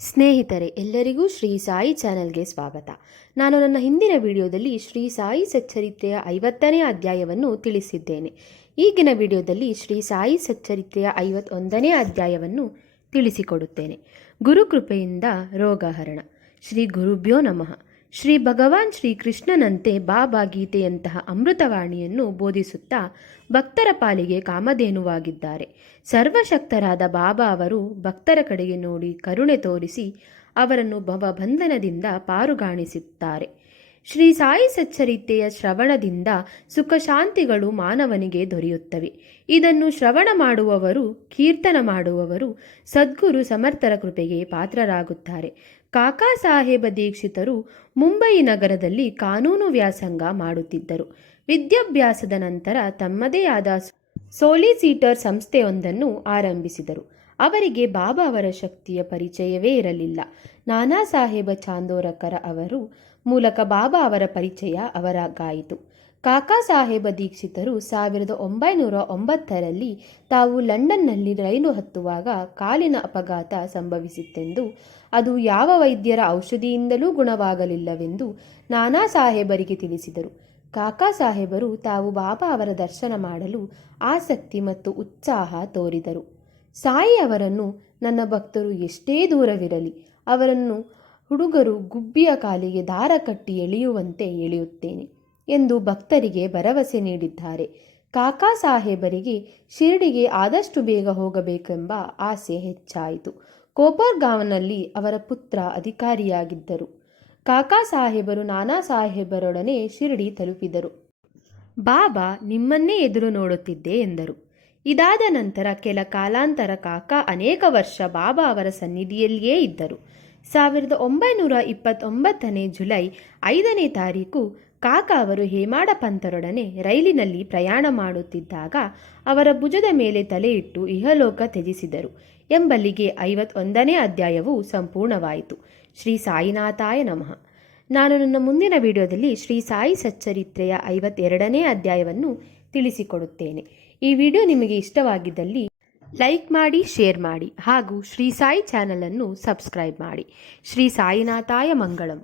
ಸ್ನೇಹಿತರೆ, ಎಲ್ಲರಿಗೂ ಶ್ರೀ ಸಾಯಿ ಚಾನೆಲ್ಗೆ ಸ್ವಾಗತ. ನಾನು ನನ್ನ ಹಿಂದಿನ ವಿಡಿಯೋದಲ್ಲಿ ಶ್ರೀ ಸಾಯಿ ಸಚ್ಚರಿತ್ರೆಯ 50ನೇ ಅಧ್ಯಾಯವನ್ನು ತಿಳಿಸಿದ್ದೇನೆ. ಈಗಿನ ವಿಡಿಯೋದಲ್ಲಿ ಶ್ರೀ ಸಾಯಿ ಸಚ್ಚರಿತ್ರೆಯ 51ನೇ ಅಧ್ಯಾಯವನ್ನು ತಿಳಿಸಿಕೊಡುತ್ತೇನೆ. ಗುರುಕೃಪೆಯಿಂದ ರೋಗಹರಣ. ಶ್ರೀ ಗುರುಭ್ಯೋ ನಮಃ. ಶ್ರೀ ಭಗವಾನ್ ಶ್ರೀಕೃಷ್ಣನಂತೆ ಬಾಬಾ ಗೀತೆಯಂತಹ ಅಮೃತವಾಣಿಯನ್ನು ಬೋಧಿಸುತ್ತಾ ಭಕ್ತರ ಪಾಲಿಗೆ ಕಾಮಧೇನುವಾಗಿದ್ದಾರೆ. ಸರ್ವಶಕ್ತರಾದ ಬಾಬಾ ಅವರು ಭಕ್ತರ ಕಡೆಗೆ ನೋಡಿ ಕರುಣೆ ತೋರಿಸಿ ಅವರನ್ನು ಭವಬಂಧನದಿಂದ ಪಾರುಗಾಣಿಸುತ್ತಾರೆ. ಶ್ರೀ ಸಾಯಿ ಸಚ್ಚರಿತ್ರೆಯ ಶ್ರವಣದಿಂದ ಸುಖ ಶಾಂತಿಗಳು ಮಾನವನಿಗೆ ದೊರೆಯುತ್ತವೆ. ಇದನ್ನು ಶ್ರವಣ ಮಾಡುವವರು, ಕೀರ್ತನ ಮಾಡುವವರು ಸದ್ಗುರು ಸಮರ್ಥರ ಕೃಪೆಗೆ ಪಾತ್ರರಾಗುತ್ತಾರೆ. ಕಾಕಾ ಸಾಹೇಬ ದೀಕ್ಷಿತರು ಮುಂಬೈ ನಗರದಲ್ಲಿ ಕಾನೂನು ವ್ಯಾಸಂಗ ಮಾಡುತ್ತಿದ್ದರು. ವಿದ್ಯಾಭ್ಯಾಸದ ನಂತರ ತಮ್ಮದೇ ಆದ ಸೋಲಿಸಿಟರ್ ಸಂಸ್ಥೆಯೊಂದನ್ನು ಆರಂಭಿಸಿದರು. ಅವರಿಗೆ ಬಾಬಾ ಅವರ ಶಕ್ತಿಯ ಪರಿಚಯವೇ ಇರಲಿಲ್ಲ. ನಾನಾ ಸಾಹೇಬ ಚಾಂದೋರಕರ ಅವರು ಮೂಲಕ ಬಾಬಾ ಅವರ ಪರಿಚಯ ಅವರಾಗಾಯಿತು. ಕಾಕಾ ಸಾಹೇಬ ದೀಕ್ಷಿತರು 1909ರಲ್ಲಿ ತಾವು ಲಂಡನ್ನಲ್ಲಿ ರೈಲು ಹತ್ತುವಾಗ ಕಾಲಿನ ಅಪಘಾತ ಸಂಭವಿಸಿತೆಂದು, ಅದು ಯಾವ ವೈದ್ಯರ ಔಷಧಿಯಿಂದಲೂ ಗುಣವಾಗಲಿಲ್ಲವೆಂದು ನಾನಾ ಸಾಹೇಬರಿಗೆ ತಿಳಿಸಿದರು. ಕಾಕಾ ಸಾಹೇಬರು ತಾವು ಬಾಬಾ ಅವರ ದರ್ಶನ ಮಾಡಲು ಆಸಕ್ತಿ ಮತ್ತು ಉತ್ಸಾಹ ತೋರಿದರು. ಸಾಯಿ ಅವರನ್ನು ನನ್ನ ಭಕ್ತರು ಎಷ್ಟೇ ದೂರವಿರಲಿ ಅವರನ್ನು ಹುಡುಗರು ಗುಬ್ಬಿಯ ಕಾಲಿಗೆ ದಾರ ಕಟ್ಟಿ ಎಳೆಯುವಂತೆ ಎಳೆಯುತ್ತೇನೆ ಎಂದು ಭಕ್ತರಿಗೆ ಭರವಸೆ ನೀಡಿದ್ದಾರೆ. ಕಾಕಾ ಸಾಹೇಬರಿಗೆ ಶಿರಡಿಗೆ ಆದಷ್ಟು ಬೇಗ ಹೋಗಬೇಕೆಂಬ ಆಸೆ ಹೆಚ್ಚಾಯಿತು. ಕೋಪರ್ಗಾಂವ್ನಲ್ಲಿ ಅವರ ಪುತ್ರ ಅಧಿಕಾರಿಯಾಗಿದ್ದರು. ಕಾಕಾ ಸಾಹೇಬರು ನಾನಾ ಸಾಹೇಬರೊಡನೆ ಶಿರಡಿ ತಲುಪಿದರು. ಬಾಬಾ ನಿಮ್ಮನ್ನೇ ಎದುರು ನೋಡುತ್ತಿದ್ದೆ ಎಂದರು. ಇದಾದ ನಂತರ ಕೆಲ ಕಾಲಾಂತರ ಕಾಕಾ ಅನೇಕ ವರ್ಷ ಬಾಬಾ ಅವರ ಸನ್ನಿಧಿಯಲ್ಲಿಯೇ ಇದ್ದರು. 1929 ಜುಲೈ 5ನೇ ತಾರೀಕು ಕಾಕಾ ಅವರು ಹೇಮಾಡ ಪಂತರೊಡನೆ ರೈಲಿನಲ್ಲಿ ಪ್ರಯಾಣ ಮಾಡುತ್ತಿದ್ದಾಗ ಅವರ ಭುಜದ ಮೇಲೆ ತಲೆ ಇಟ್ಟು ಇಹಲೋಕ ತ್ಯಜಿಸಿದರು ಎಂಬಲ್ಲಿಗೆ 51ನೇ ಅಧ್ಯಾಯವು ಸಂಪೂರ್ಣವಾಯಿತು. ಶ್ರೀ ಸಾಯಿನಾಥಾಯ ನಮಃ. ನಾನು ನನ್ನ ಮುಂದಿನ ವಿಡಿಯೋದಲ್ಲಿ ಶ್ರೀ ಸಾಯಿ ಸಚ್ಚರಿತ್ರೆಯ 52ನೇ ಅಧ್ಯಾಯವನ್ನು ತಿಳಿಸಿಕೊಡುತ್ತೇನೆ. ಈ ವಿಡಿಯೋ ನಿಮಗೆ ಇಷ್ಟವಾಗಿದ್ದಲ್ಲಿ ಲೈಕ್ ಮಾಡಿ, ಶೇರ್ ಮಾಡಿ ಹಾಗೂ ಶ್ರೀ ಸಾಯಿ ಚಾನಲನ್ನು ಸಬ್ಸ್ಕ್ರೈಬ್ ಮಾಡಿ. ಶ್ರೀ ಸಾಯಿನಾಥಾಯ ಮಂಗಳಂ.